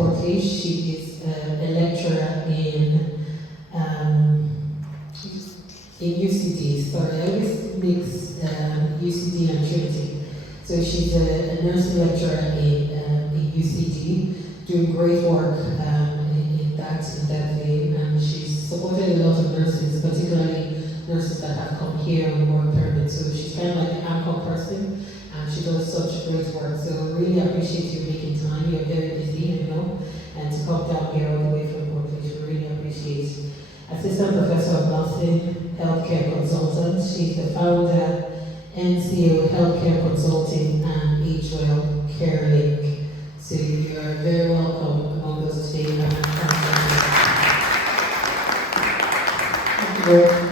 Portage. She is a lecturer UCD. Sorry, I always mix UCD and Trinity. So she's a nursing lecturer in UCD, doing great work in that vein, and she's supported a lot of nurses, particularly nurses that have come here on work permit. So she's kind of like an anchor person, and she does such great work. So really appreciate you making time. You're very busy, I know, and to come down here all the way from Portage, really appreciate. Assistant Professor of Nursing, Healthcare Consultant. She's the founder and CEO of Healthcare Consulting and Agewell Care Link. So you are very welcome among us today. Thank you.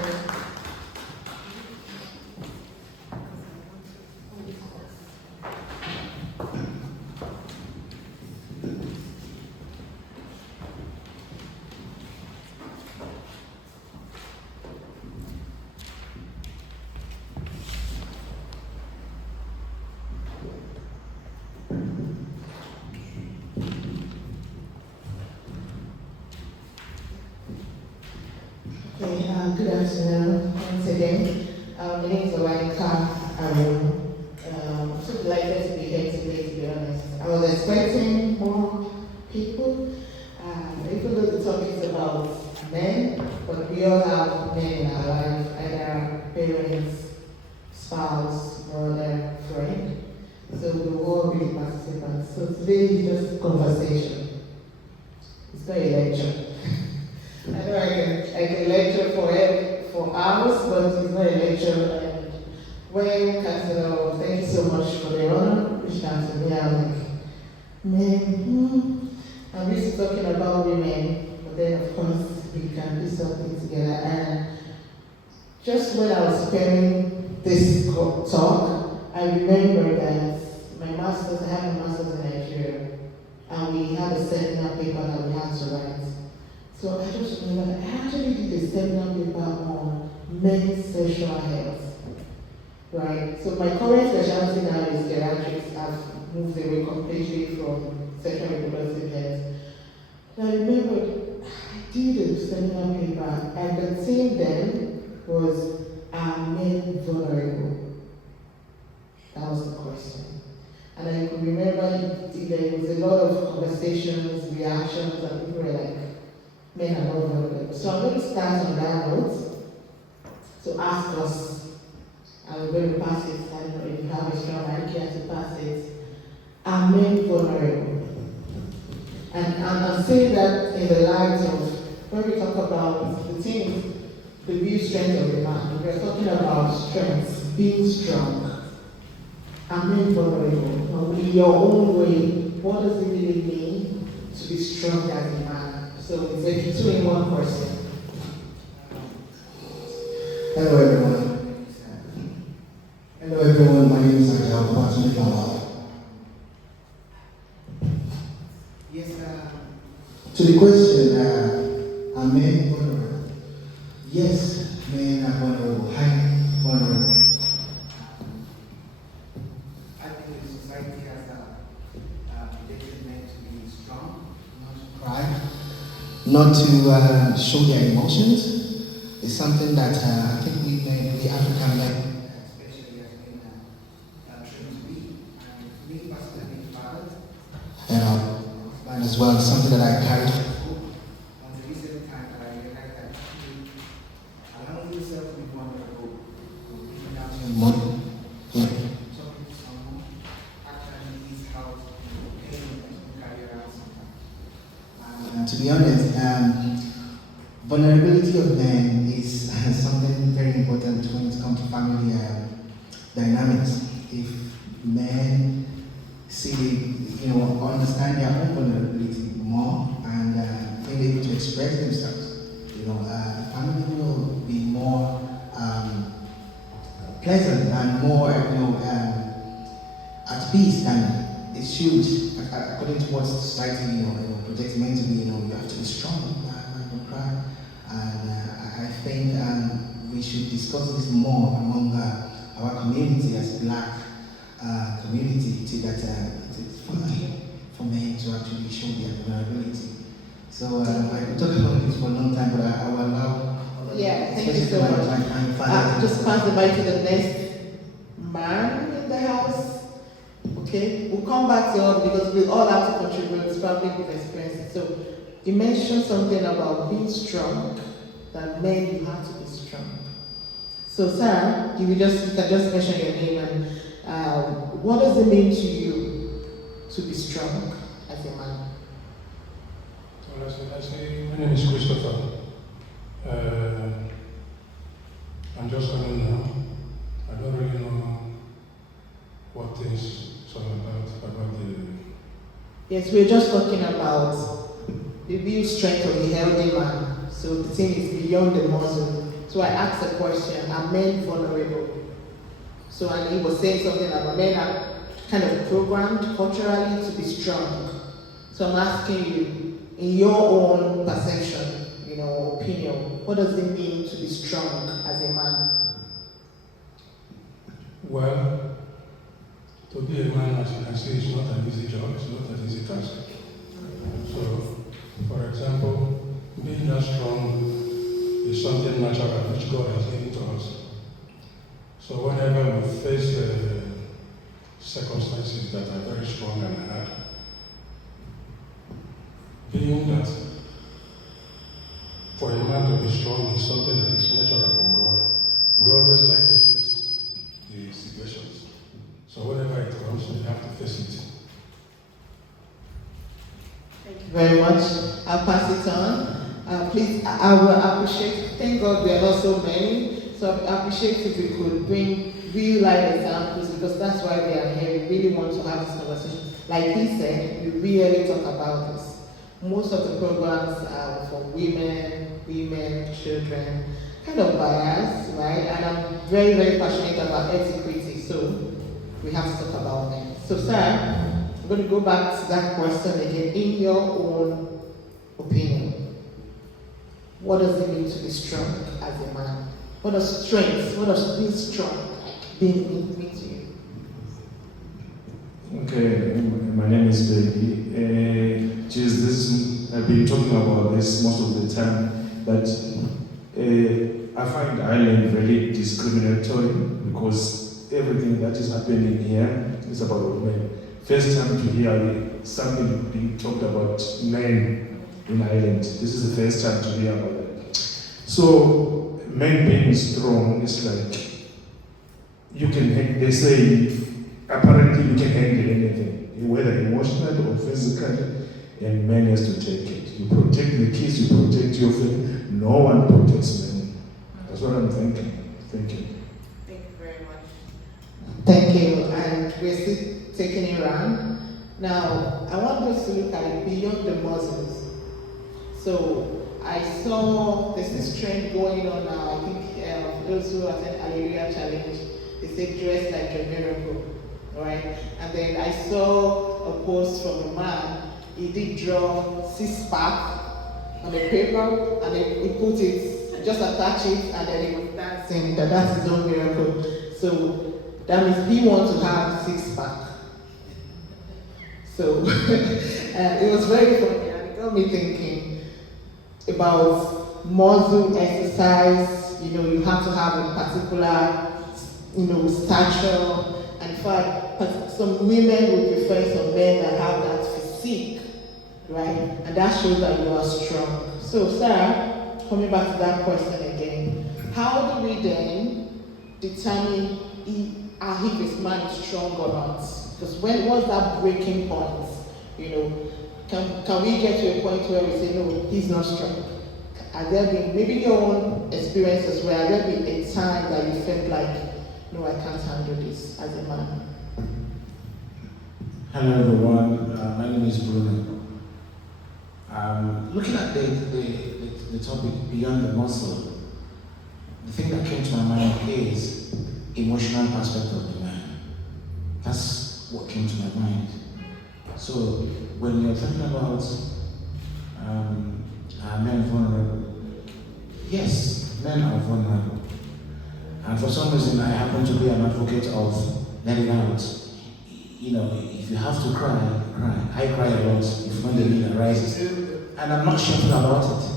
Good afternoon once again. My name is Olaika. I'm so delighted to be here today, to be honest. I was expecting more people, even though the topic is about men, but we all have men in our life, either parents, spouse, brother, friend. So we're all really participants. So today is just conversation. It's not a lecture. I know I can lecture for hours, but it's not a lecture. And when Councillor, thank you so much for the honor, reached out to me, I'm like, man, I'm used to talking about women, but then of course we can do something together. And just when I was preparing this talk, I remember that my master's, I have a master's in Nigeria, and we had a seminar paper that we had to write. So I just remember that I actually did a seminar paper on men's sexual health, right? So my current specialty now is geriatrics. I've moved away completely from sexual reproductive health. And I remember I did a seminar paper, and the theme then was, are men vulnerable? That was the question. And I could remember there was a lot of conversations, reactions, and people were like, men are not vulnerable. So I'm going to start on that note to ask us, and we're going to pass it. I don't know if you have a strong idea to pass it. Are men vulnerable? And I'm saying that in the light of when we talk about the thing, the real strength of a man. We're talking about strength, being strong. Are men vulnerable? In your own way, what does it really mean to be strong as a man? So it's a two-in-one person. Hello everyone. Hello everyone, my name is Ajay Obatunde. Yes, to the question, are men vulnerable? Yes, men are vulnerable, highly vulnerable. I think the society has predicted men to be strong, not to cry, not to show their emotions. It's something that I think we African men, especially as men, trained to be. And me personally, father, and as well, something that I carried from school. On the recent time, I realized that actually allowing yourself to be vulnerable, giving out your money, talking to someone, actually is how pain can carry around sometimes. To be honest, vulnerability of men is something very important when it comes to family dynamics. If men understand their own vulnerability more and feel able to express themselves, family will be more pleasant and more, at peace than it should, according to what society, projects men to be. You have to be strong, don't cry. And I think we should discuss this more among our community as Black community, so that it's for men to actually show their vulnerability. So I could talk about this for a long time, but I will allow. Yeah, thank you so much. Just pass the mic to the next man in the house. Okay, we'll come back to all because we all have to contribute, probably with experiences. So you mentioned something about being strong, that men you have to be strong. So Sarah, you can just mention your name and what does it mean to you to be strong as a man? So I say my name is Christopher. I'm just coming now. I don't really know what this is all about the... Yes, we're just talking about the real strength of a healthy man. So the thing is beyond the muscle. So I asked a question, are men vulnerable? So and he was saying something about men are kind of programmed culturally to be strong. So I'm asking you, in your own perception, opinion, what does it mean to be strong as a man? Well, to be a man, as you can see, is not an easy job, it's not an easy task. So, for example, being that strong is something natural which God has given to us. So whenever we face circumstances that are very strong and hard, being that for a man to be strong is something that is natural from God, we always like to face the situations. So whenever it comes, we have to face it. Thank you very much. I'll pass it on. Please, I will appreciate, thank God we are not so many, so I appreciate if we could bring real life examples because that's why we are here. We really want to have this conversation. Like he said, we really talk about this. Most of the programs are for women, children, kind of biased, right? And I'm very, very passionate about equity, so we have to talk about men. So, sir, I'm going to go back to that question again. In your own opinion, what does it mean to be strong as a man? What does strength, what does being strong mean to you? Okay, my name is Baby. I've been talking about this most of the time, but I find Ireland very discriminatory because everything that is happening here is about women. First time to hear something being talked about men in Ireland. This is the first time to hear about that. So, men being strong is like, they say, apparently you can handle anything, whether emotionally or physically, and men has to take it. You protect the kids, you protect your family. No one protects men. That's what I'm thinking. Thank you. Thank you very much. Thank you. And we're still taking it around. Now, I want us to look at it beyond the muscles. So, I saw there's this trend going on now. I think those who attend Hallelujah Challenge, they say dress like a miracle, right? And then I saw a post from a man. He did draw 6-pack on a paper, and then he put it, just attach it, and then he was dancing. That's his own miracle. So that means he wants to have 6-pack. So it was very funny, and it got me thinking about muscle exercise. You have to have a particular, stature. And in fact, some women would prefer some men that have that physique, right? And that shows that you are strong. So, Sarah, coming back to that question again, how do we then determine if this man is strong or not? Because what's that breaking point? Can we get to a point where we say, no, he's not strong? Has there been, maybe your own experience as well, has there been a time that you felt like, no, I can't handle this as a man? Hello everyone, my name is Bruno. Looking at the topic beyond the muscle, the thing that came to my mind is emotional aspect of the man. That's what came to my mind. So when you're talking about are men vulnerable? Yes, men are vulnerable. And for some reason I happen to be an advocate of letting out. you know, if you have to cry, cry. I cry a lot if when the need arises. And I'm not shameful about it.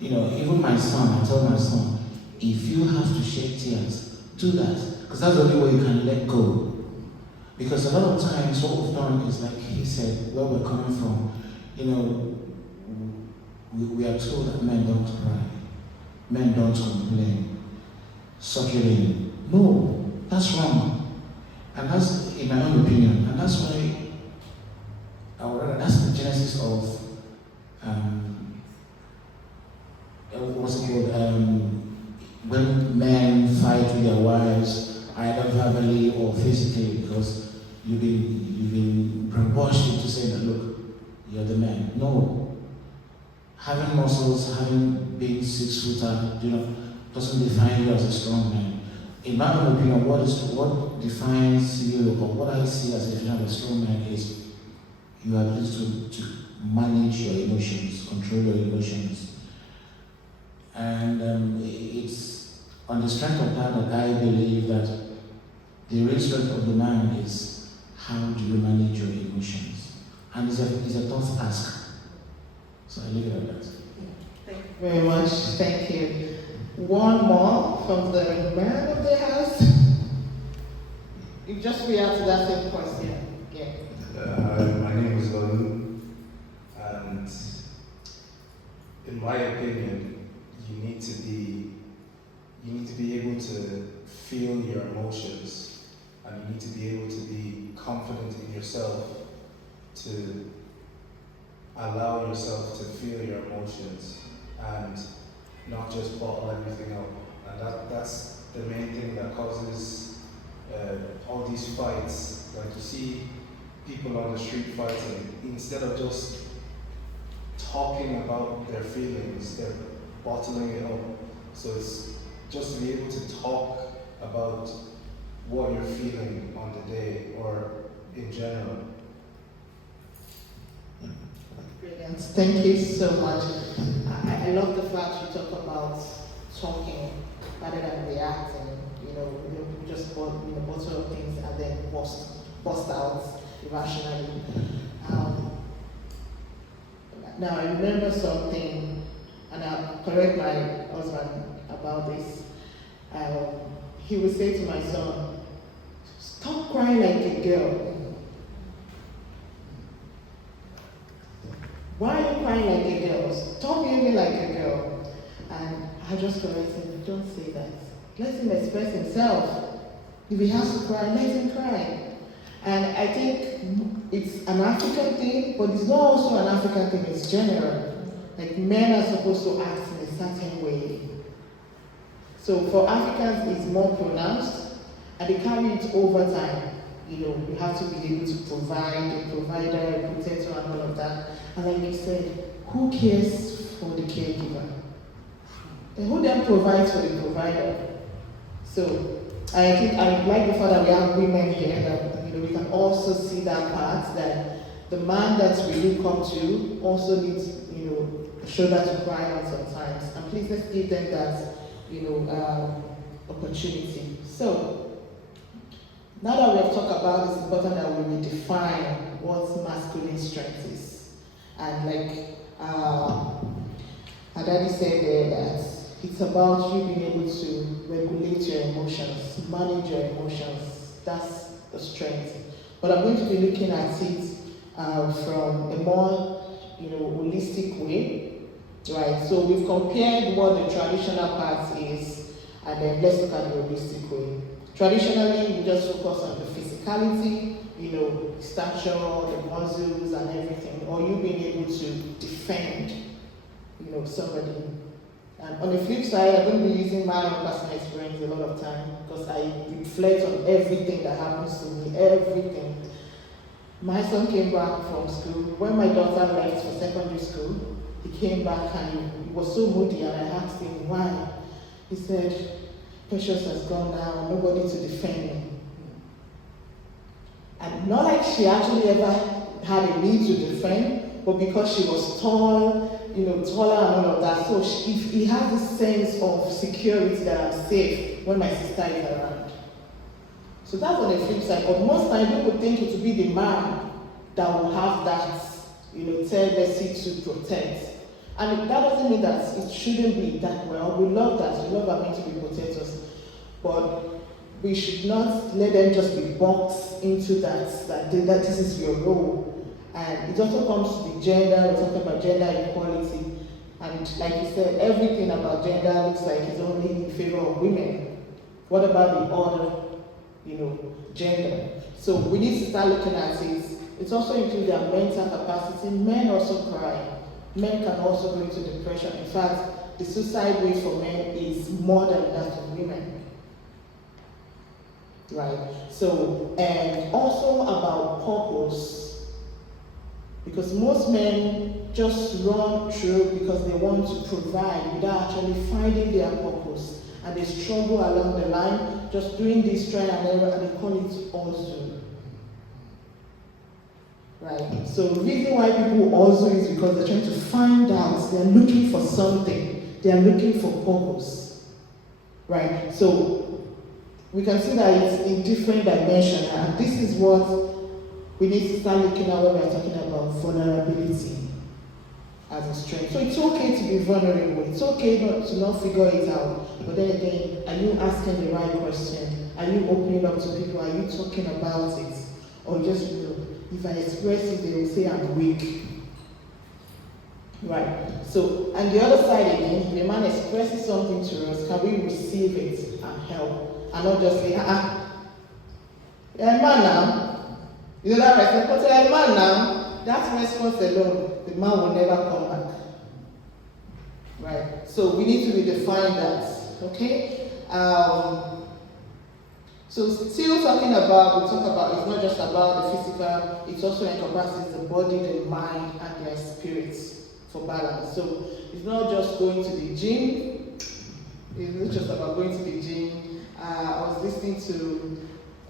You know, even my son, I told my son, if you have to shed tears, do that. Because that's the only way you can let go. Because a lot of times what we've done is, like he said, where we're coming from, you know, we are told that men don't cry, men don't complain, suck it in. No, that's wrong. And that's, in my own opinion, and that's why, that's the genesis of, what's it called, when men fight with their wives, either verbally or physically, because you've been brainwashed into saying that, look, you're the man. No. Having muscles, having being 6 footer, you know, doesn't define you as a strong man. In my own opinion, what defines you, or what I see as a definition of a strong man, is your ability to manage your emotions, control your emotions. And it's on the strength of that I believe that the real strength of the man is how do you manage your emotions. And it's a tough task. So I leave it at that. Thank you very much. Thank you. One more from the man of the house. You just react to that same question. Yeah. Hi, my name is Lolu, and in my opinion, you need to be able to feel your emotions, and you need to be able to be confident in yourself to allow yourself to feel your emotions and not just bottle everything up. And that's the main thing that causes all these fights. Like, you see people on the street fighting, instead of just talking about their feelings, they're bottling it up. So it's just to be able to talk about what you're feeling on the day or in general. Brilliant. Thank you so much. I love the fact you talk about talking rather than reacting. You know, we just bottle up things and then bust out irrationally. Now I remember something, and I'll correct my husband about this. He would say to my son, "Stop crying like a girl." Why are you crying like a girl? Stop behaving like a girl. And I just corrected him, don't say that. Let him express himself. If he has to cry, let him cry. And I think it's an African thing, but it's not also an African thing, it's general. Like, men are supposed to act in a certain way. So for Africans, it's more pronounced, and they carry it over time. You know, you have to be able to provide, a provider, a protector, and all of that. And like you said, who cares for the caregiver? And who then provides for the provider? So I think I like the fact that we have women here, that, you know, we can also see that part, that the man that we look up to also needs, you know, a shoulder to cry on sometimes. And please, let's give them that, you know, opportunity. So now that we have talked about, it's important that we redefine what masculine strength is. And like Adadi said there, that it's about you being able to regulate your emotions, manage your emotions. That's the strength. But I'm going to be looking at it from a more, you know, holistic way, right? So we've compared what the traditional part is, and then let's look at the holistic way. Traditionally, we just focus on the physicality, you know, stature, the muscles and everything, or you being able to defend, you know, somebody. And on the flip side, I'm going to be using my own personal experience a lot of time, because I reflect on everything that happens to me, everything. My son came back from school. When my daughter left for secondary school, he came back and he was so moody, and I asked him why. He said, Precious has gone now, nobody to defend me. And not like she actually ever had a need to defend, but because she was tall, you know, taller and all of that. So he has this sense of security that I'm safe when my sister is around. So that's on the flip side. But most times people think it will be the man that will have that, tendency to protect. And that doesn't mean that it shouldn't be that well. We love that. We love our men to be protectors. But we should not let them just be boxed into that this is your role. And it also comes to the gender. We're talking about gender equality. And like you said, everything about gender looks like it's only in favor of women. What about the other, gender? So we need to start looking at it. It's also include their mental capacity. Men also cry. Men can also go into depression. In fact, the suicide rate for men is more than that of women. Right? So, and also about purpose. Because most men just run through because they want to provide without actually finding their purpose. And they struggle along the line, just doing this trial and error, and they call it also. Right? So the reason why people also is because they're trying to find out, they're looking for something, they're looking for purpose. Right? So we can see that it's in different dimensions, and this is what we need to start looking at when we're talking about vulnerability as a strength. So it's okay to be vulnerable, it's okay to not figure it out, but then again, are you asking the right question? Are you opening up to people? Are you talking about it? Or just, if I express it, they will say I'm weak. Right. So, and the other side again, if a man expresses something to us, can we receive it and help? And not just say, you're a man now. You know that right? But you're a man now. That response alone, the man will never come back. Right. So we need to redefine that. Okay? So still talking about, it's not just about the physical, it also encompasses the body, the mind, and their spirits for balance. So it's not just going to the gym, it's not just about going to the gym. I was listening to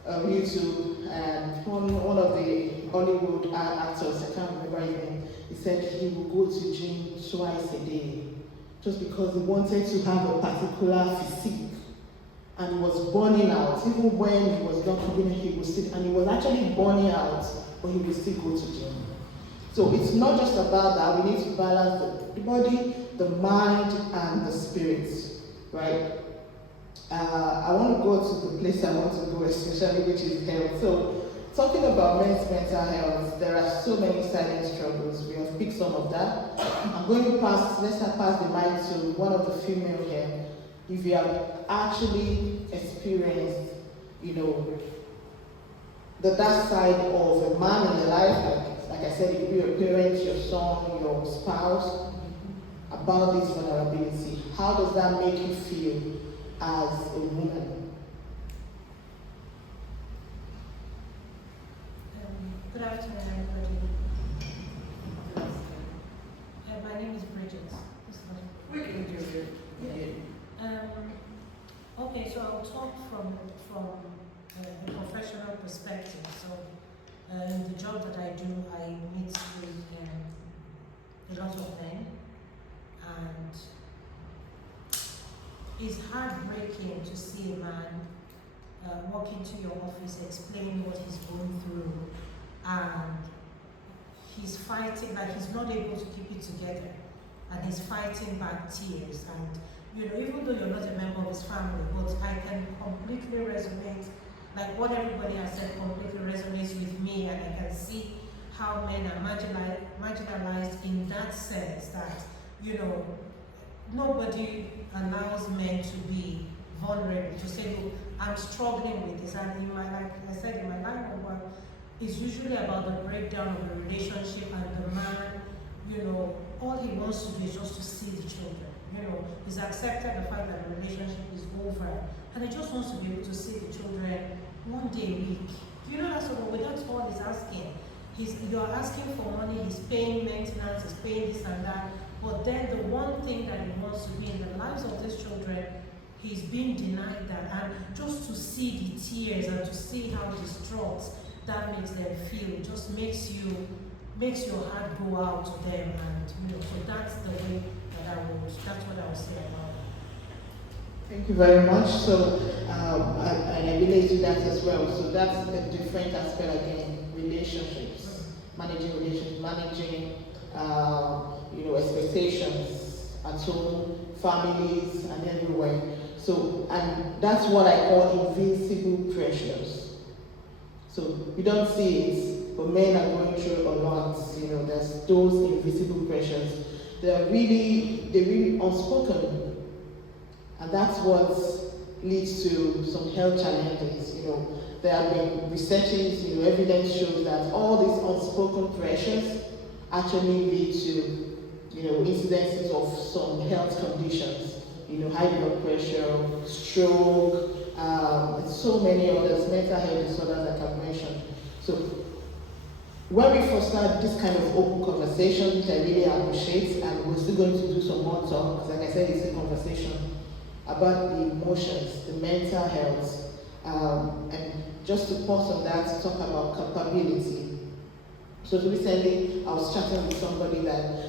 YouTube, and one of the Hollywood actors, I can't remember his name, he said he would go to gym twice a day, just because he wanted to have a particular physique. And he was burning out. Even when he was done cooking, he would sit, and he was actually burning out, but he would still go to gym. So it's not just about that. We need to balance the body, the mind, and the spirit, right? I want to go to the place I want to go, especially which is health. So talking about men's mental health, there are so many silent struggles. We have picked some of that. I'm going to pass the mic to one of the female here. If you have actually experienced, the dark side of a man in your life, like I said, it could be your parents, your son, your spouse, about this vulnerability. How does that make you feel as a woman? Good afternoon, everybody. My name is Bridget. Okay, so I'll talk from a professional perspective. So, in the job that I do, I meet with a lot of men, and it's heartbreaking to see a man walk into your office, explain what he's going through, and he's fighting, like he's not able to keep it together, and he's fighting back tears. And even though you're not a member of his family, but I can completely resonate, like what everybody has said completely resonates with me, and I can see how men are marginalized in that sense that, nobody allows men to be vulnerable, to say, look, I'm struggling with this. And in like I said, in my line of work, it's usually about the breakdown of the relationship, and the man, all he wants to do is just to see the children. He's accepted the fact that the relationship is over, and he just wants to be able to see the children one day a week. That's what that's all he's asking. You're asking for money, he's paying maintenance, he's paying this and that, but then the one thing that he wants to be in the lives of these children, he's being denied that. And just to see the tears and to see how distraught that makes them feel, just makes your heart go out to them. And so that's the way that's what I would say about it. Thank you very much. So, and village do that as well. So that's a different aspect again, relationships, managing expectations at home, families, and everywhere. So, and that's what I call invisible pressures. So you don't see it, but men are going through a lot. There's those invisible pressures. They're really unspoken, and that's what leads to some health challenges. There have been researches, evidence shows that all these unspoken pressures actually lead to, incidences of some health conditions, high blood pressure, stroke, and so many others, mental health disorders like I've mentioned. So when we first start this kind of open conversation, which I really appreciate, and we're still going to do some more talk, because like I said, it's a conversation about the emotions, the mental health, and just to pause on that, to talk about capability. So recently, I was chatting with somebody that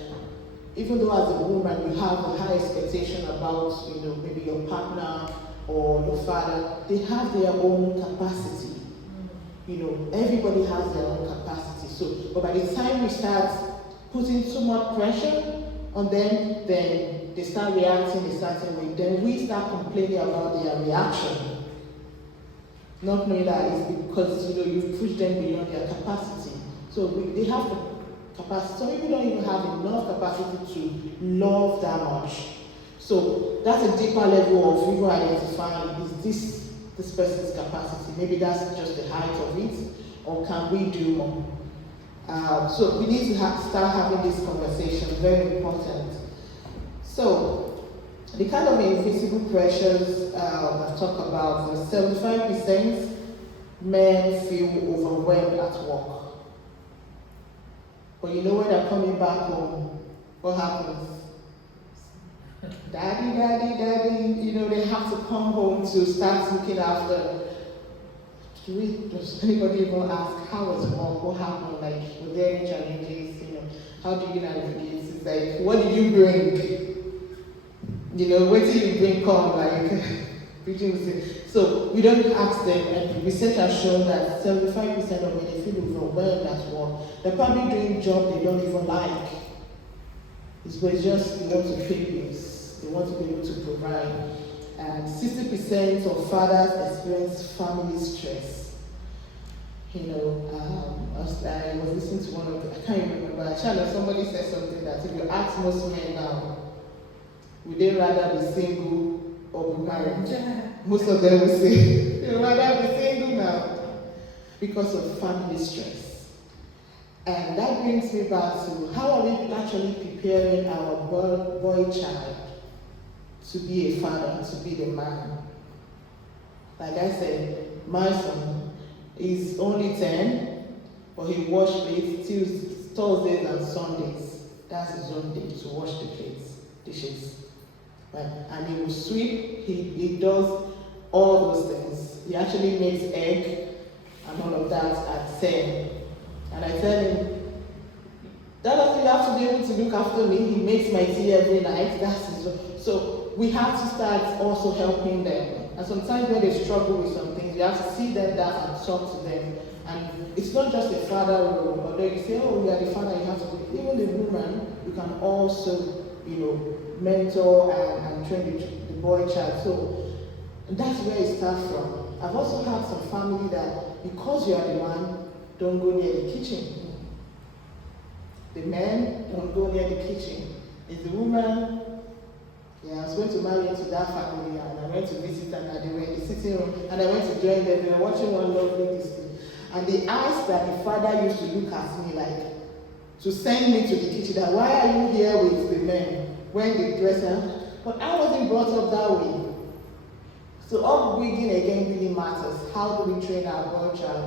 even though as a woman you have a high expectation about, maybe your partner or your father, they have their own capacity. Everybody has their own capacity. So, but by the time we start putting too much pressure on them, then they start reacting a certain way. Then we start complaining about their reaction, not knowing that it's because you've pushed them beyond their capacity. So they have the capacity. Some people don't even have enough capacity to love that much. So that's a deeper level of even identifying, is this person's capacity? Maybe that's just the height of it, or can we do more? So we need to start having this conversation, very important. So the kind of invisible pressures I've talked about, 75% men feel overwhelmed at work. But when they're coming back home, what happens? Daddy, they have to come home to start looking after. Does anybody even ask, how was work? What happened? Like, were there any challenges? How do you navigate? It's like, what did you bring? What did you bring come? So we don't ask them, and research has shown that 75% of men they feel overwhelmed at work. They're probably doing a job they don't even like. It's just they want to pay bills. They want to be able to provide. And 60% of fathers experience family stress. I was listening to one of the, I can't remember, somebody said something that if you ask most men now, would they rather be single or be married? Most of them will say, they'd rather be single now because of family stress. And that brings me back to how are we actually preparing our boy child to be a father, to be the man. Like I said, my son is only 10, but he washes plates Thursdays and Sundays. That's his own day to wash the dishes. Right? And he will sweep, he does all those things. He actually makes egg and all of that at 10. And I tell him, that doesn't have to be able to look after me. He makes my tea every night. That's his own. So we have to start also helping them. And sometimes when they struggle with some things, you have to sit them down and talk to them. And it's not just a father role, although you say, oh, you are the father, you have to be. Even the woman, you can also, mentor and train the boy child. So that's where it starts from. I've also had some family that because you are the man, don't go near the kitchen. The men don't go near the kitchen. It's the woman. Yeah, I was going to marry into that family, and I went to visit them, and they were in the sitting room, and I went to join them. They were watching one lovely display. And the eyes that the father used to look at me like, to send me to the kitchen, that why are you here with the men when they dress up? But I wasn't brought up that way. So upbringing again really matters. How do we train our boy child?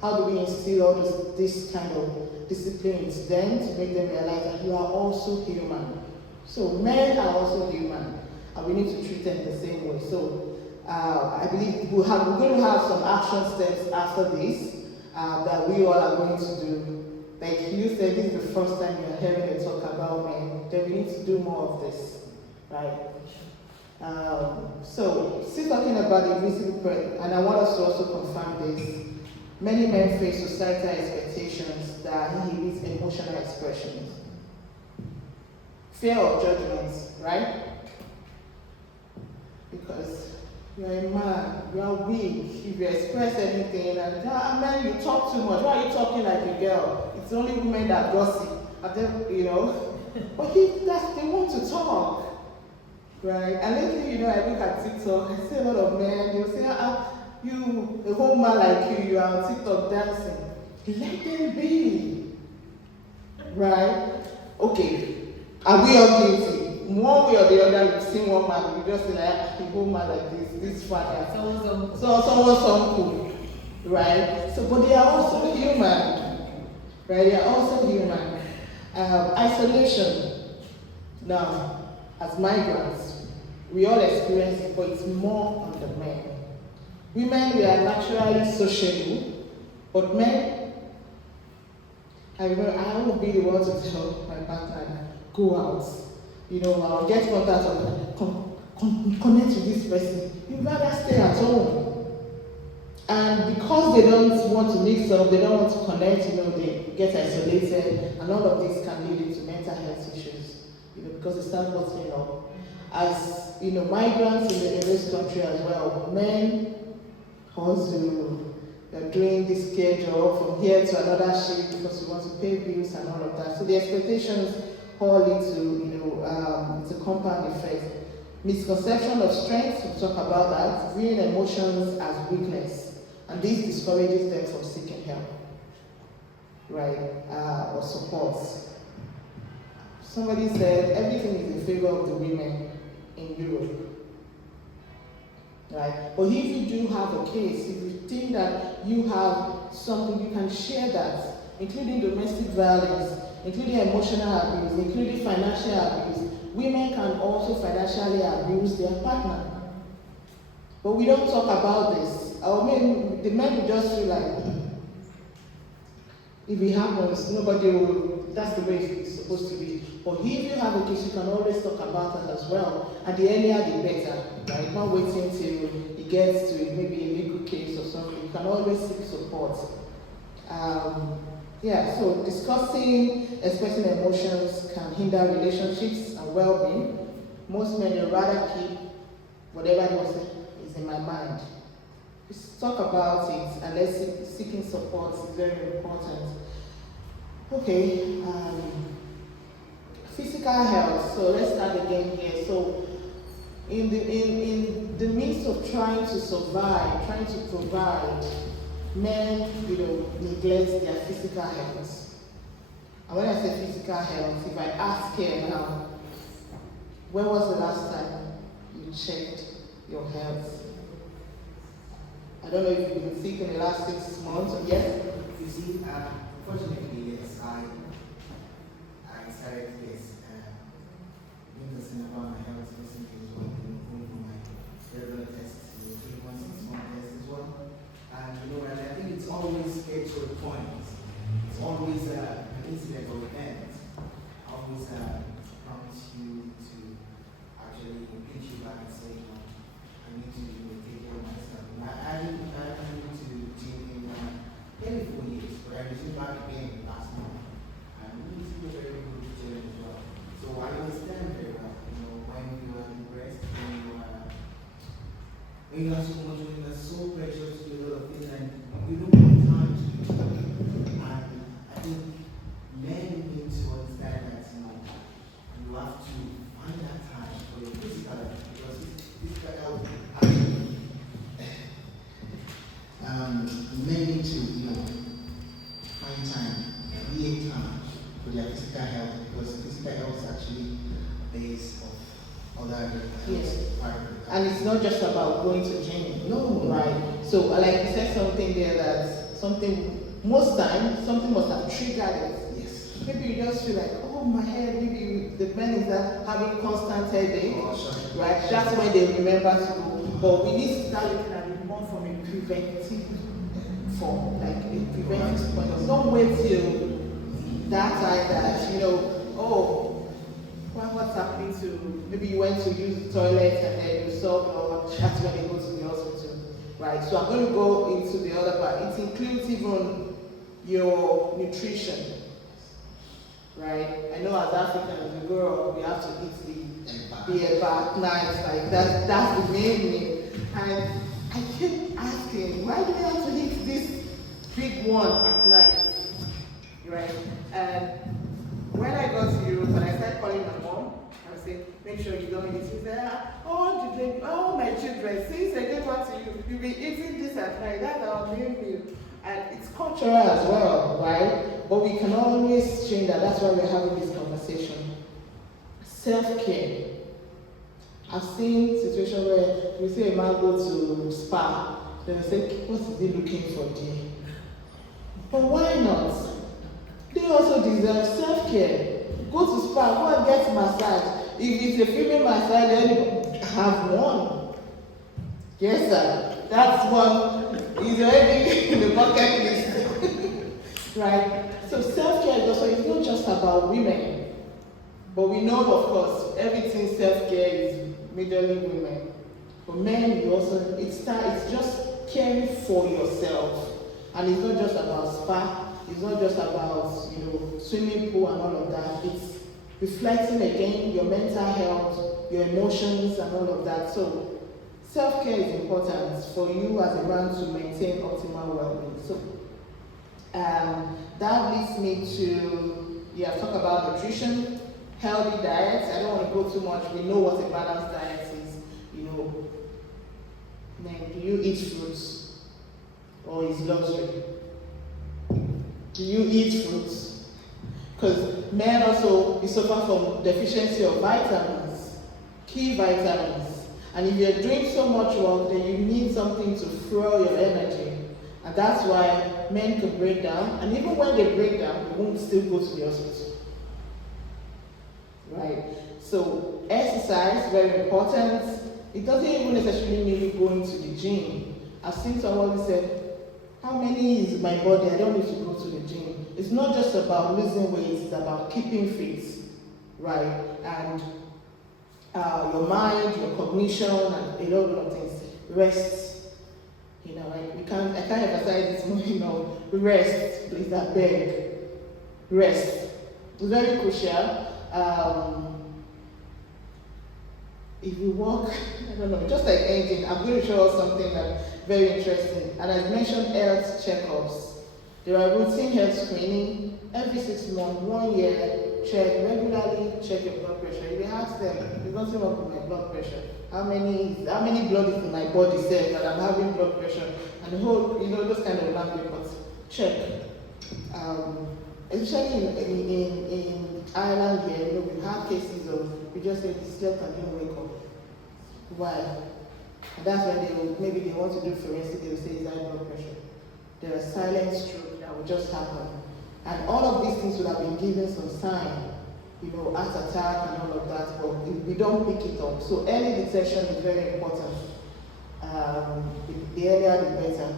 How do we instill all this kind of discipline into them to make them realize that you are also human? So men are also human, and we need to treat them the same way. So I believe we're going to have some action steps after this that we all are going to do. Like you said, this is the first time you're hearing a talk about men. Then we need to do more of this, right? So, still talking about the invisible person, and I want us to also confirm this. Many men face societal expectations that inhibit emotional expressions. Fear of judgment, right? Because you're a man, you are weak, if you express anything, and man, you talk too much. Why are you talking like a girl? It's only women that gossip, but they want to talk. Right, and lately, I look at TikTok, I see a lot of men, they'll say, you, a whole man like you are on TikTok dancing. Let them be. Right? Okay, are we all guilty? One way or the other, you've seen one man, you just say, a whole man like this father. Someone's uncle. Right? So, but they are also human. Right? They are also human. Isolation. Now, as migrants, we all experience it, but it's more on the men. Women, we are naturally sociable, but men, I will be the one to tell my partner, go out. I'll get contact of, connect with this person. You'd rather stay at home. And because they don't want to mix up, they don't want to connect, they get isolated, and all of this can lead into mental health issues, because they start bottling up. As migrants in this country as well, men also are doing this schedule from here to another shift because we want to pay bills and all of that. So the expectations all lead to it's a compound effect. Misconception of strength, we talk about that, viewing emotions as weakness, and this discourages them from seeking help, right, or support. Somebody said everything is in favor of the women in Europe, right? But if you do have a case, if you think that you have something, you can share that, including domestic violence, including emotional abuse, including financial abuse. Women can also financially abuse their partner. But we don't talk about this. The men will just feel like, if it happens, nobody will, that's the way it's supposed to be. But if you have a case, you can always talk about it as well. And the earlier the better, right? Not waiting till it gets to maybe a legal case or something. You can always seek support. So discussing, expressing emotions can hinder relationships and well-being. Most men would rather keep whatever is in my mind. Just talk about it, and seeking support is very important. Okay, physical health. So let's start again here. So in the midst of trying to survive, trying to provide, men, neglect their physical health. And when I say physical health, if I ask here now, when was the last time you checked your health? I don't know if you've been sick in the last 6 months. Yes? You see, fortunately, yes, I started this. Being concerned about my health recently as well, going for my regular tests, 3 months, 6 month tests as well. And and I think it's always get to a point. It's always an incident or event. Always prompts you to actually pinch you back and say, I need to take care of myself. I've been to the gym in nearly 4 years, but I resumed back again last month. And we see a very good gym as well. So I understand very well, when you are depressed, when you have so much, when you are so precious to a lot of things, and you don't have time to do something. And I think men need to understand that, you have to find that time for your physical health, because physical health actually, men need to, find time, create time for their physical health, because physical health is actually the base of other health. Yes. And it's not just about going to gym. No, right? So, like you said something there that most times, something must have triggered it. Yes. Maybe you just feel like, oh, my head, maybe the men is having constant headache, right? That's when they remember to go. But we need to start looking at it more from a preventive form, like a preventive point of view. Don't wait till that time that, What's happening to, maybe you went to use the toilet and then you saw blood, that's when you go to the hospital, right? So I'm going to go into the other part. It includes even your nutrition, right? I know as Africans, we grow up, we have to eat the eba at night, like that's the main meal. And I keep asking, why do we have to eat this big one at night, right? And when I got to Europe and I started calling my mom, I would say, make sure you don't eat. She said, oh, my children, since I came back to you, you'll be eating this at night. That's our main meal. And it's cultural as well, right? But we can always change that. That's why we're having this conversation. Self-care. I've seen situations where we see a man go to spa, then I say, what is he looking for there? But why not? They also deserve self-care. Go to spa, go and get massage. If it's a female massage, then have one. Yes, sir. That's one. It's already in the bucket list. Right? So self-care is also, it's not just about women. But we know, of course, everything self-care is majorly women. For men, you also, it's just caring for yourself. And it's not just about spa. It's not just about, swimming pool and all of that. It's reflecting again your mental health, your emotions and all of that. So self-care is important for you as a man to maintain optimal well-being. So that leads me to, talk about nutrition, healthy diets. I don't want to go too much. We know what a balanced diet is. Do you eat fruits or is luxury? Do you eat fruits? Because men also, we suffer from deficiency of vitamins, key vitamins. And if you're doing so much work, then you need something to fuel your energy. And that's why men can break down. And even when they break down, they won't still go to the hospital. Right? So exercise, very important. It doesn't even necessarily mean you going to the gym. I've seen someone who said, how many is my body? I don't need to go to the gym. It's not just about losing weight, it's about keeping fit, right? And your mind, your cognition, and a lot of things. Rest. I can't emphasize this more, rest, please, I beg. Rest. It's very crucial. If you walk, I don't know, just like anything, I'm going to show us something that's very interesting. And as mentioned, health checkups. There are routine health screening every 6 months, 1 year, regularly check your blood pressure. If you ask them, there's nothing wrong with my blood pressure. How many blood is in my body says that I'm having blood pressure? And the whole, those kind of language, but check. Especially in Ireland here, we've had cases of, we just say, this slept and didn't wake up. Why? And that's when maybe they want to do forensic, they will say, is that blood pressure? There are silent stroke that will just happen. And all of these things would have been given some sign, heart attack and all of that, but if we don't pick it up. So early detection is very important. The earlier the better.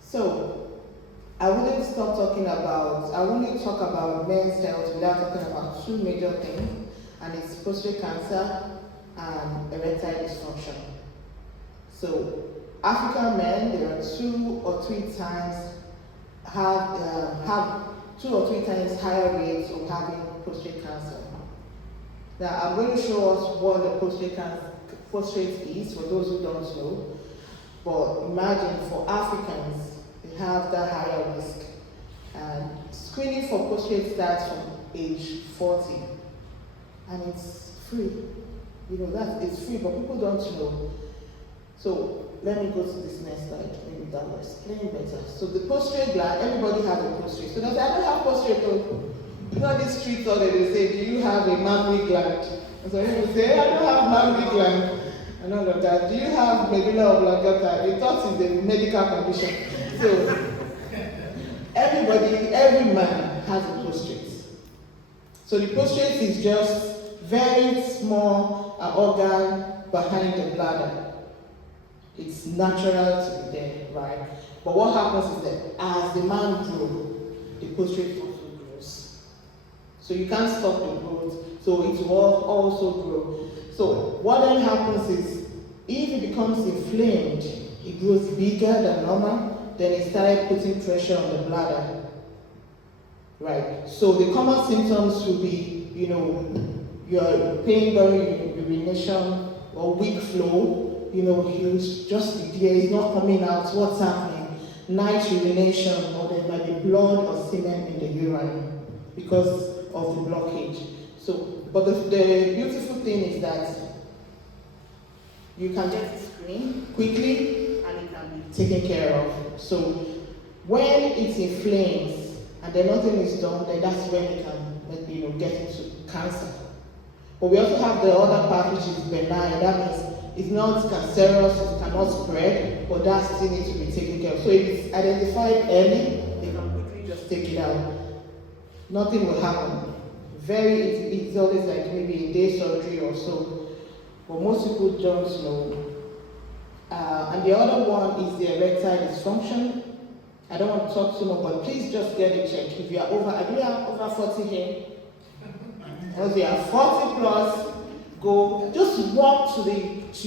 So I wouldn't talk about men's health without talking about 2 major things, and it's prostate cancer and erectile dysfunction. So African men, there are 2 or 3 times have 2 or 3 times higher rates of having prostate cancer. Now I'm going to show us what the prostate is for those who don't know. But imagine for Africans, they have that higher risk. And screening for prostate starts from age 40, and it's free. It's free, but people don't know. So let me go to this next slide. Maybe that will explain better. So the prostate gland, everybody has a prostate. So they say, I don't have prostate. These streets all they say, do you have a mammary gland? And so people say, I don't have mammary gland. And all of that. Do you have medulla oblongata? They thought it's a medical condition. So every man has a prostate. So the prostate is just very small organ behind the bladder. It's natural to be there, right? But what happens is that as the man grows, the prostate also grows. So you can't stop the growth. So it will also grow. So what then happens is, if it becomes inflamed, it grows bigger than normal, then it started putting pressure on the bladder. Right. So the common symptoms will be, your pain during urination or weak flow, you just be there, it's not coming out, what's happening? Night urination, or there might be blood or semen in the urine because of the blockage. So, but the beautiful thing is that you can get it screened quickly and it can be taken care of. So when it inflames and then nothing is done, then that's when it can get into cancer. But we also have the other part which is benign. That means it's not cancerous, it cannot spread, but that still needs to be taken care of. So if it's identified early, they can quickly just take it out. Nothing will happen. It's always like maybe a day surgery or so, but most people don't know. And the other one is the erectile dysfunction. I don't want to talk too much, but please just get it checked. If you are over 40 here, or if you are 40 plus, go, just walk to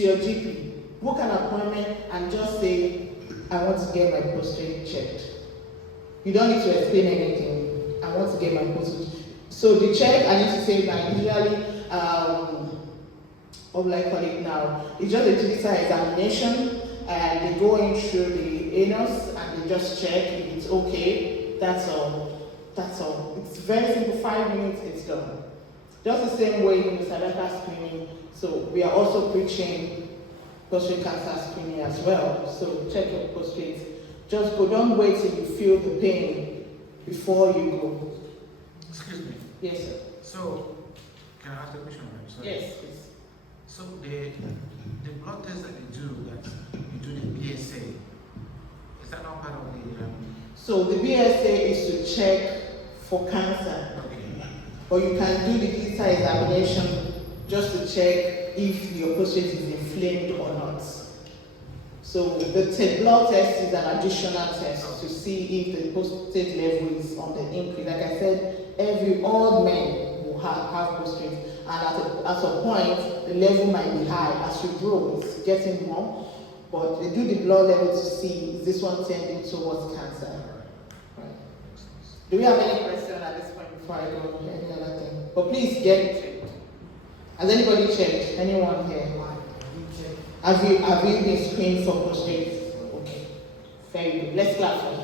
your GP, book an appointment and just say, I want to get my prostate checked. You don't need to explain anything. I want to get my prostate. So the check, I need to say that usually, what will I call it now? It's just a digital examination, and they go in through the anus and they just check if it's okay. That's all. It's very simple, 5 minutes, it's done. Just the same way in the cervical screening. So we are also preaching prostate cancer screening as well. So check your prostate. Just go, don't wait till you feel the pain before you go. Excuse me. Yes, sir. So, can I ask a question? Sorry. Yes, please. So the blood test that you do the BSA, is that not part of the? So the BSA is to check for cancer. Okay. Or you can do the digital examination just to check if your prostate is inflamed or not. So the blood test is an additional test to see if the prostate level is on the increase. Like I said, all men will have prostate, and at a point the level might be high. As you grow, it's getting more. But they do the blood level to see is this one tending towards cancer. Right. Do we have any questions at this point before I go on any other thing? But please get it checked. Has anybody checked? Anyone here? Have you been screened for prostate? Okay. Very good. Let's clap for you.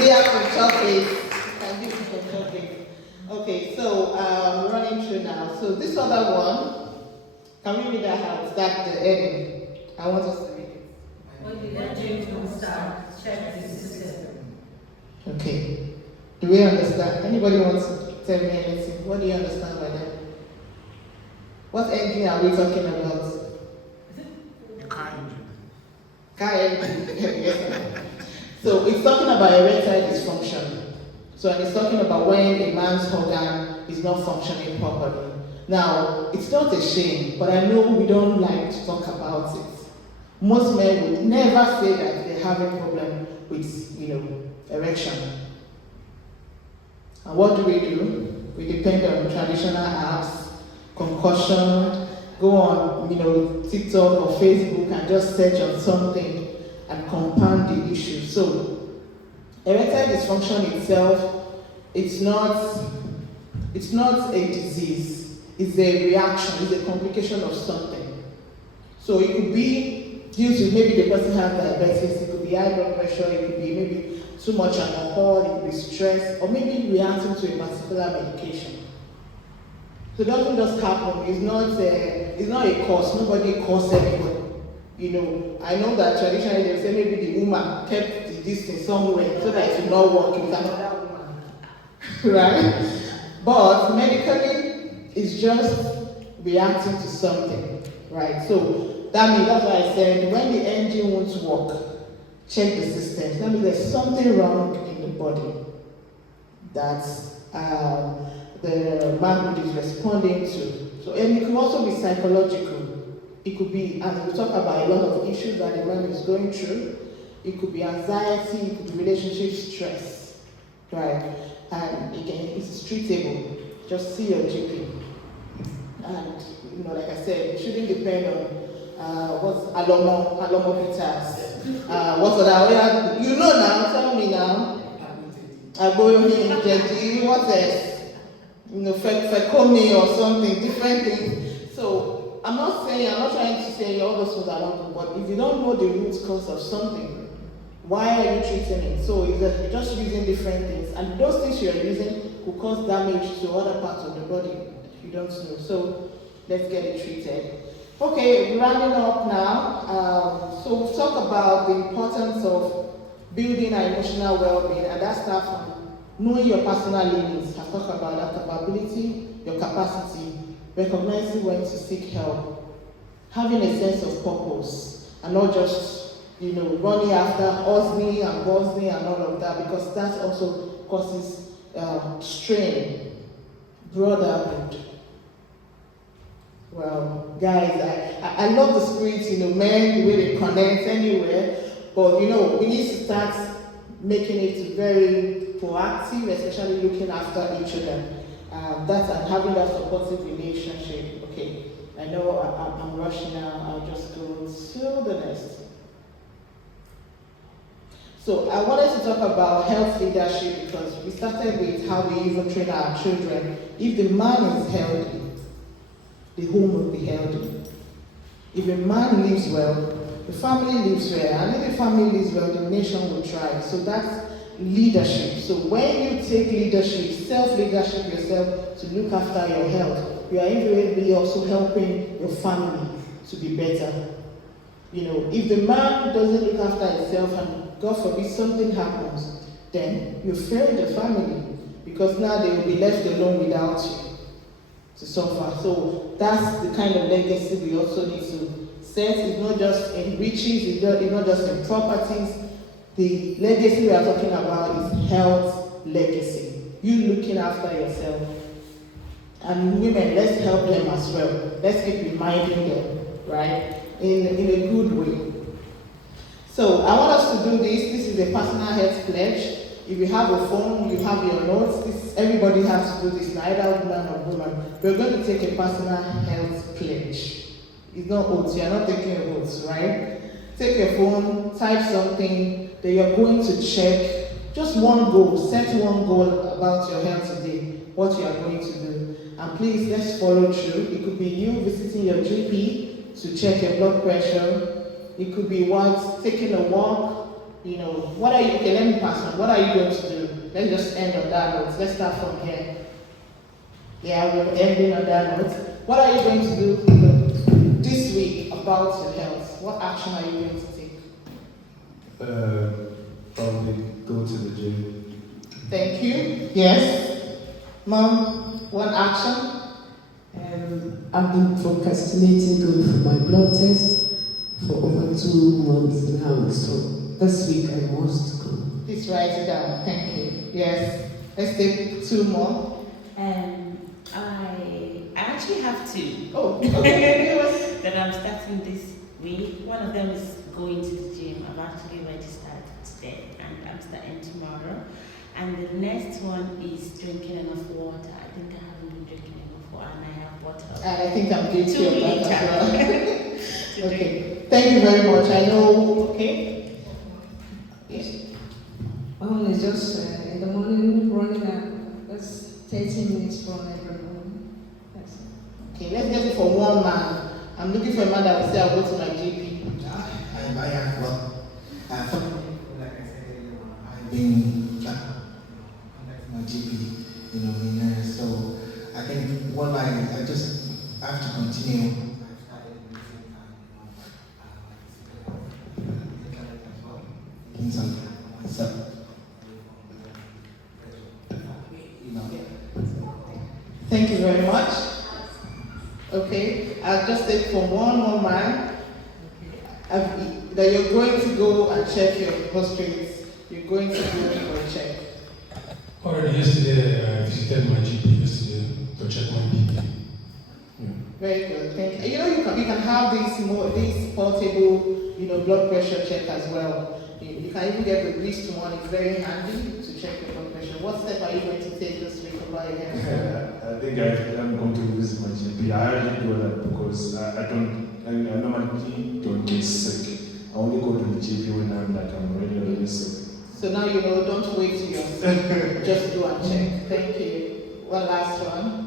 We have some chocolate. Can give you some chocolate. Okay, so running through now. So this other one, can we read that out? That's the heading. I want us to read it. When the engine will start, check the system. Okay. Do we understand? Anybody wants to tell me anything? What do you understand by that? What engine are we talking about? The car engine. Car engine. Yes. So it's talking about erectile dysfunction. So and it's talking about when a man's organ is not functioning properly. Now, it's not a shame, but I know we don't like to talk about it. Most men would never say that they have a problem with, erection. And what do? We depend on traditional apps, concussion, go on, TikTok or Facebook and just search on something and compound the issue. So, erectile dysfunction itself, it's not a disease. It's a reaction, it's a complication of something. So it could be due to maybe the person has diabetes, it could be high blood pressure, it could be maybe too much alcohol, it could be stress, or maybe reacting to a particular medication. So it doesn't just happen. It's not a cause. Nobody causes anybody. I know that traditionally they say maybe the woman kept the distance somewhere so that it will not work with another woman, right? But medically, it's just reacting to something, right? So that's why I said when the engine won't work, check the systems. That means there's something wrong in the body that the manhood is responding to. So, and it could also be psychological. It could be, and we talk about a lot of issues that the man is going through. It could be anxiety, it could be relationship stress, right? And again, it's treatable. just see your GP. And, like I said, it shouldn't depend on what's Alomo Peters. What's other, now, tell me now. Agboyomi, Jeji, what else? Fekomi or something, different things. So, I'm not trying to say all those things are not good, but if you don't know the root cause of something, why are you treating it? So, if you're just using different things, and those things you're using will cause damage to other parts of the body you don't know. So, let's get it treated. Okay, rounding up now. So, we'll talk about the importance of building our emotional well-being, and that starts from knowing your personal limits. I've talked about that capability, your capacity, recognizing when to seek help, having a sense of purpose, and not just, running after hustling and bustling and all of that, because that also causes strain, brotherhood. Well, guys, I love the spirit, men, the way they connect anywhere, but we need to start making it very proactive, especially looking after each other. That's and having that supportive relationship. Okay, I know I'm rushing now. I'll just go to the next. So I wanted to talk about health leadership because we started with how we even train our children. If the man is healthy, the home will be healthy. If a man lives well, the family lives well, and if the family lives well, the nation will thrive. So that's leadership. So when you take leadership, self-leadership yourself to look after your health, you are invariably also helping your family to be better. If the man doesn't look after himself and God forbid something happens, then you fail the family because now they will be left alone without you to suffer. So that's the kind of legacy we also need to set. It's not just in riches, it's not just in properties. The legacy we are talking about is health legacy. You looking after yourself. And women, let's help them as well. Let's keep reminding them, right? In a good way. So I want us to do this. This is a personal health pledge. If you have a phone, you have your notes. Everybody has to do this, neither man or woman. We're going to take a personal health pledge. It's not oaths. You're not taking oaths, right? Take your phone, type something that you're going to check. Just one goal. Set one goal about your health today, what you are going to do. And please, let's follow through. It could be you visiting your GP to check your blood pressure. It could be taking a walk. What are you, okay, let me pass on. What are you going to do? Let's just end on that note. Let's start from here. Yeah, we're ending on that note. What are you going to do this week about your health? What action are you going to take? Probably go to the gym. Thank you. Yes. Mom, one action? I've been procrastinating going for my blood test for over 2 months now, so this week I must go. Please write it down. Thank you. Yes. Let's take 2 more. I actually have 2. Oh, okay. That I'm starting this week. One of them is going to the gym. I've actually registered today and I'm starting tomorrow. And the next one is drinking enough water. I think I haven't been drinking enough water and I have water. And I think I'm guilty 2 of that as well. liters. Okay. Thank you very much. I know. Okay. Yes. Oh, it's just in the morning running out. That's 30 minutes from every morning. That's it. Okay, let's get it for one man. I'm looking for a man that will say I'll go to my GP. Like I said earlier, I've been contacting my GP, so I think I just have to continue. I've started in the same time, internet as well, in some myself. Thank you very much. Okay, I'll just take from one more man that you're going to go and check your prostate. You're going to go for a check. Already yesterday, I visited my GP yesterday to check my BP. Yeah. Very good. Thank you. You can have these portable, blood pressure check as well. You can even get the wrist one. It's very handy to check your blood pressure. What step are you going to take this week? buy a hair. I think I'm going to visit my GP. I already do that because I normally don't get sick. I only go to the GP when I'm really sick. So now you know, don't wait till you're sick. Just do and check. Thank you. One last one.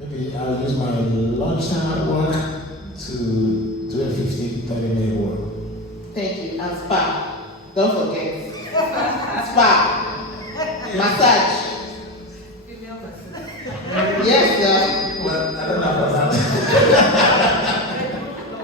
Maybe I'll use my lunchtime at work to do a 30-minute walk. Thank you. And spa. Don't forget. Spa. Massage. Yes, sir. Well, I don't know about that.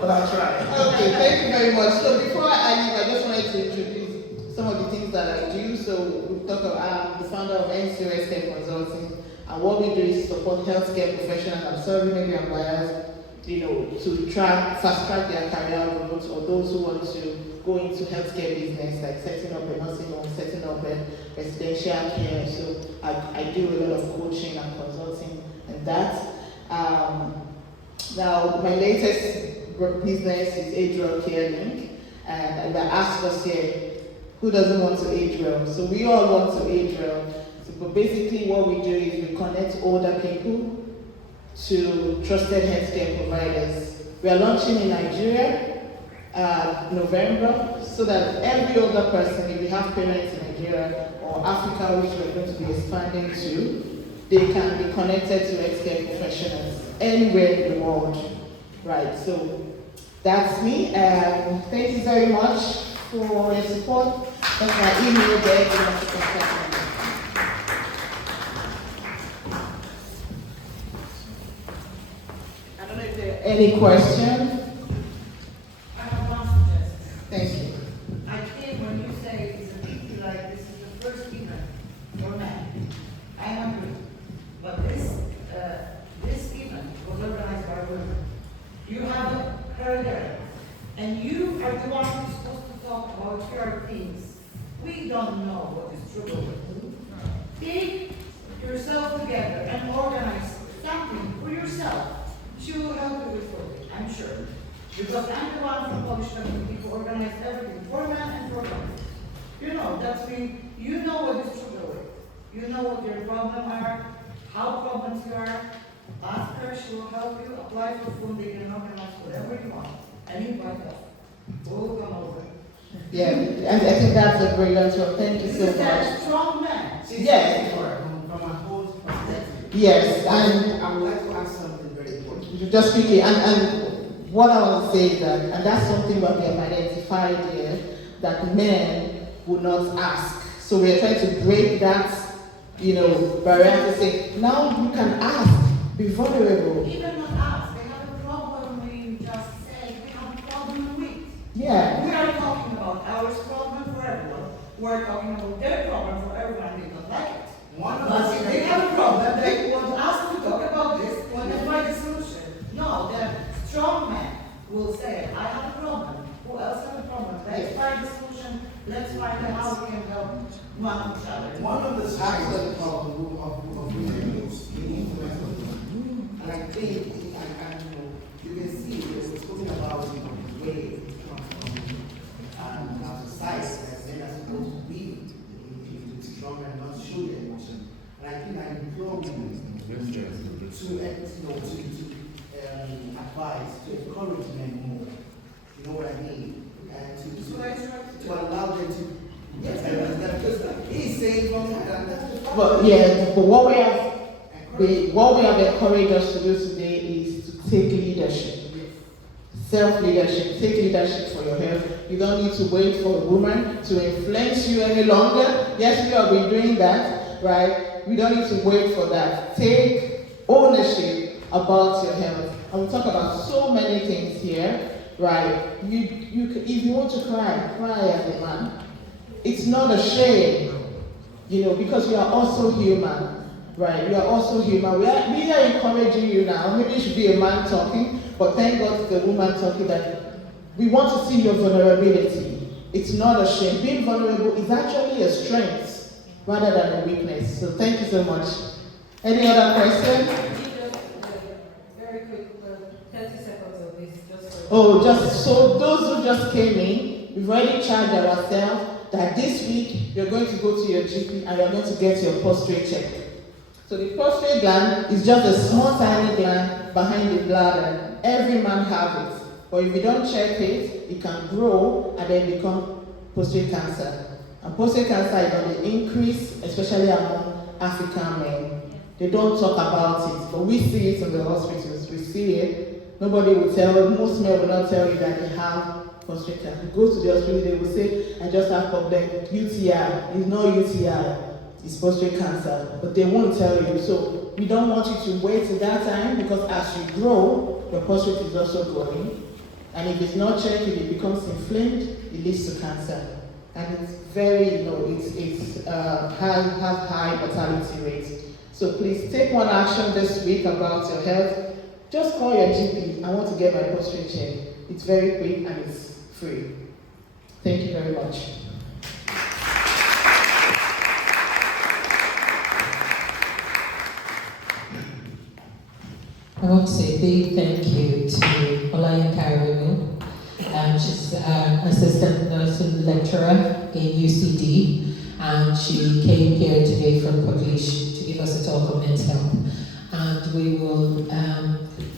But I'll try. Okay, thank you very much. So before I leave, I just wanted to introduce some of the things that I do. So we talk about, I'm the founder of NCOS Care Consulting. And what we do is support healthcare professionals. I'm sorry, maybe I'm biased, to fast track their career growth, or those who want to go into healthcare business, like setting up a nursing home, setting up a residential care. So I do a lot of coaching and consulting and that. Now, my latest business is Age Well Care Link, and I asked us here, who doesn't want to age well? So we all want to age well. But basically what we do is we connect older people to trusted healthcare providers. We are launching in Nigeria, November, so that every older person, if you have parents in Nigeria or Africa, which we're going to be expanding to, they can be connected to healthcare professionals anywhere in the world. Right, so that's me. Thank you very much for your support. That's my email there. Any question? I have one suggestion. Thank you. I think when you say it's a big like this is the first event for men, I agree. But this event was organized by women. You haven't heard it, and you are the one who's supposed to talk about your things. We don't know what is true. Take yourself together and organize something for yourself. She will help you with it, I'm sure. Because I'm the one from Polish community who organized everything for men and for women. You know, that's me. You know what is true with. You know what your problems are, how problems you are. Ask her, she will help you apply for funding and organize whatever you want. And invite us. We'll come over. Yeah, and I think that's a brilliant one. Thank you so This is much. a strong man. Yes. From a whole perspective. Yes, and I would like to ask something very important. just quickly, and what I want to say is that, and that's something that we have identified here, that men would not ask. So we are trying to break that, barrier to say, now you can ask, be vulnerable. Even not us, they have a problem we just said, we have a problem with. Yeah. We are talking about our problem for everyone. We're talking about their problem for everyone. They don't like it. But if they have a problem, they want us to talk about this and find a solution. No, the strong man will say, I have a problem. Who else has a problem? Let's find a solution. Let's find out how we can help one each other. One of the sides of the problem of women is the influence of women. And I think, you can see, we're talking about where it comes from. And our society, as men are supposed to be strong and not show their emotion. And I think I implore women to advise, to encourage men more. You know what I mean? And to allow them to. Yes, he's saying from that. But what we have encouraged us to do today is to take leadership. Self-leadership, take leadership for your health. You don't need to wait for a woman to influence you any longer. Yes, we have been doing that, right? We don't need to wait for that. Take ownership about your health. And we talk about so many things here, right? If you want to cry as a man. It's not a shame, because you are also human, right? You are also human. We are encouraging you now. Maybe it should be a man talking, but thank God it's the woman talking that we want to see your vulnerability. It's not a shame. Being vulnerable is actually a strength rather than a weakness. So thank you so much. Any other question? Very quick, 30 seconds of this, just for Oh, just so those who just came in, we've already charged ourselves that this week you're going to go to your GP and you're going to get your prostate check. So the prostate gland is just a small tiny gland behind the bladder. Every man has it. But if you don't check it, it can grow and then become prostate cancer. And prostate cancer is on the increase, especially among African men. They don't talk about it, but we see it in the hospitals. We see it. Nobody will tell, most men will not tell you that they have prostate cancer. You go to the hospital, they will say, I just have problem, UTI. It's not UTI. It's prostate cancer, but they won't tell you. So we don't want you to wait till that time, because as you grow, your prostate is also growing. And if it's not checked, if it becomes inflamed, it leads to cancer. And it's very, it's high mortality rate. So please take one action this week about your health. Just call your GP. I want to get my prostate checked. It's very quick and it's free. Thank you very much. I want to say a big thank you to Olayinka Aremu. She's an assistant nursing lecturer in UCD, and she came here today from Puglish to give us a talk on men's health. And we will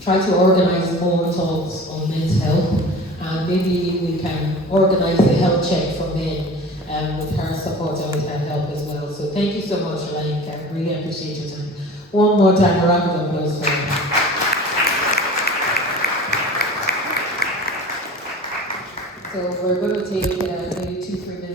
try to organize more talks on men's health, and maybe we can organize a health check for men with her support and with her help as well. So thank you so much, Olayinka. I really appreciate your time. One more time, a round of applause for her. So we're going to take maybe 2-3 minutes.